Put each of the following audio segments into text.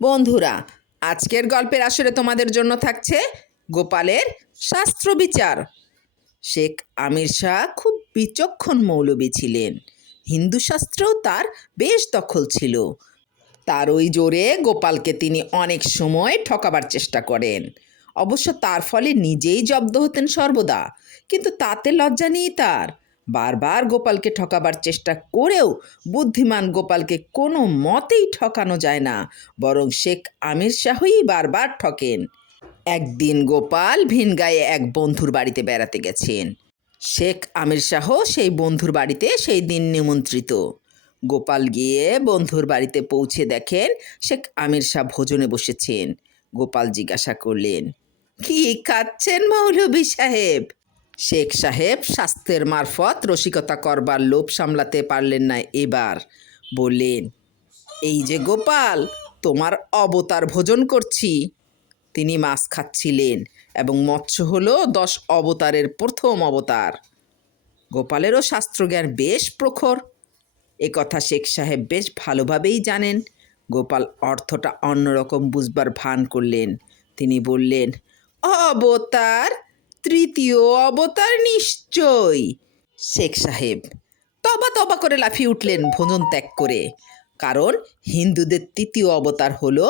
বন্ধুরা, আজকের গল্পের আসরে তোমাদের জন্য থাকছে গোপালের শাস্ত্র বিচার। শেখ আমির শাহ খুব বিচক্ষণ মৌলবী ছিলেন। হিন্দু শাস্ত্রেও তার বেশ দখল ছিল। তার ওই জোরে গোপালকে তিনি অনেক সময় ঠকাবার চেষ্টা করেন। অবশ্য তার ফলে নিজেই জব্দ হতেন সর্বদা, কিন্তু তাতে লজ্জা নেই তার। বারবার গোপালকে ঠকাবার চেষ্টা করেও বুদ্ধিমান গোপালকে কোনো মতেই ঠকানো যায় না, বরং শেখ আমির শাহই বারবার ঠকেন। একদিন গোপাল ভিনগাঁয়ে এক বন্ধুর বাড়িতে বেড়াতে গেছেন। শেখ আমির শাহ সেই বন্ধুর বাড়িতে সেই দিন নিমন্ত্রিত। গোপাল গিয়ে বন্ধুর বাড়িতে পৌঁছে দেখেন শেখ আমির শাহ ভোজনে বসেছেন। গোপাল জিজ্ঞাসা করলেন, কি খাচ্ছেন মৌলভী সাহেব? শেখ সাহেব স্বাস্থ্যের মারফত রসিকতা করবার লোভ সামলাতে পারলেন না এবার। বললেন, এই যে গোপাল, তোমার অবতার ভোজন করছি। তিনি মাছ খাচ্ছিলেন এবং মৎস্য হলো 10 অবতারের প্রথম অবতার। গোপালেরও শাস্ত্রজ্ঞান বেশ প্রখর, এ কথা শেখ সাহেব বেশ ভালোভাবেই জানেন। গোপাল অর্থটা অন্যরকম বুঝবার ভান করলেন। তিনি বললেন, অবতার, তৃতীয় অবতার নিশ্চয়ই। শেখ সাহেব তবা তবা করে লাফিয়ে উঠলেন ভোজন ত্যাগ করে। কারণ হিন্দুদের তৃতীয় অবতার হলো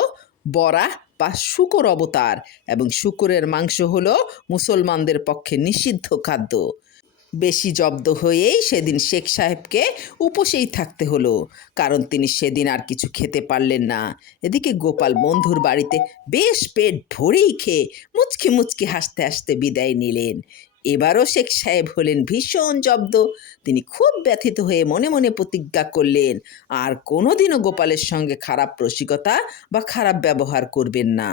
বরাহ বা শূকর অবতার, এবং শূকরের মাংস হলো মুসলমানদের পক্ষে নিষিদ্ধ খাদ্য। বেশি জব্দ হয়েই সেদিন শেখ সাহেবকে উপসেই থাকতে হলো, কারণ তিনি সেদিন আর কিছু খেতে পারলেন না। এদিকে গোপাল বন্ধুর বাড়িতে বেশ পেট ভরেই খেয়ে মুচকি মুচকি হাসতে হাসতে বিদায় নিলেন। এবারও শেখ সাহেব হলেন ভীষণ জব্দ। তিনি খুব ব্যথিত হয়ে মনে মনে প্রতিজ্ঞা করলেন, আর কোনোদিনও গোপালের সঙ্গে খারাপ রসিকতা বা খারাপ ব্যবহার করবেন না।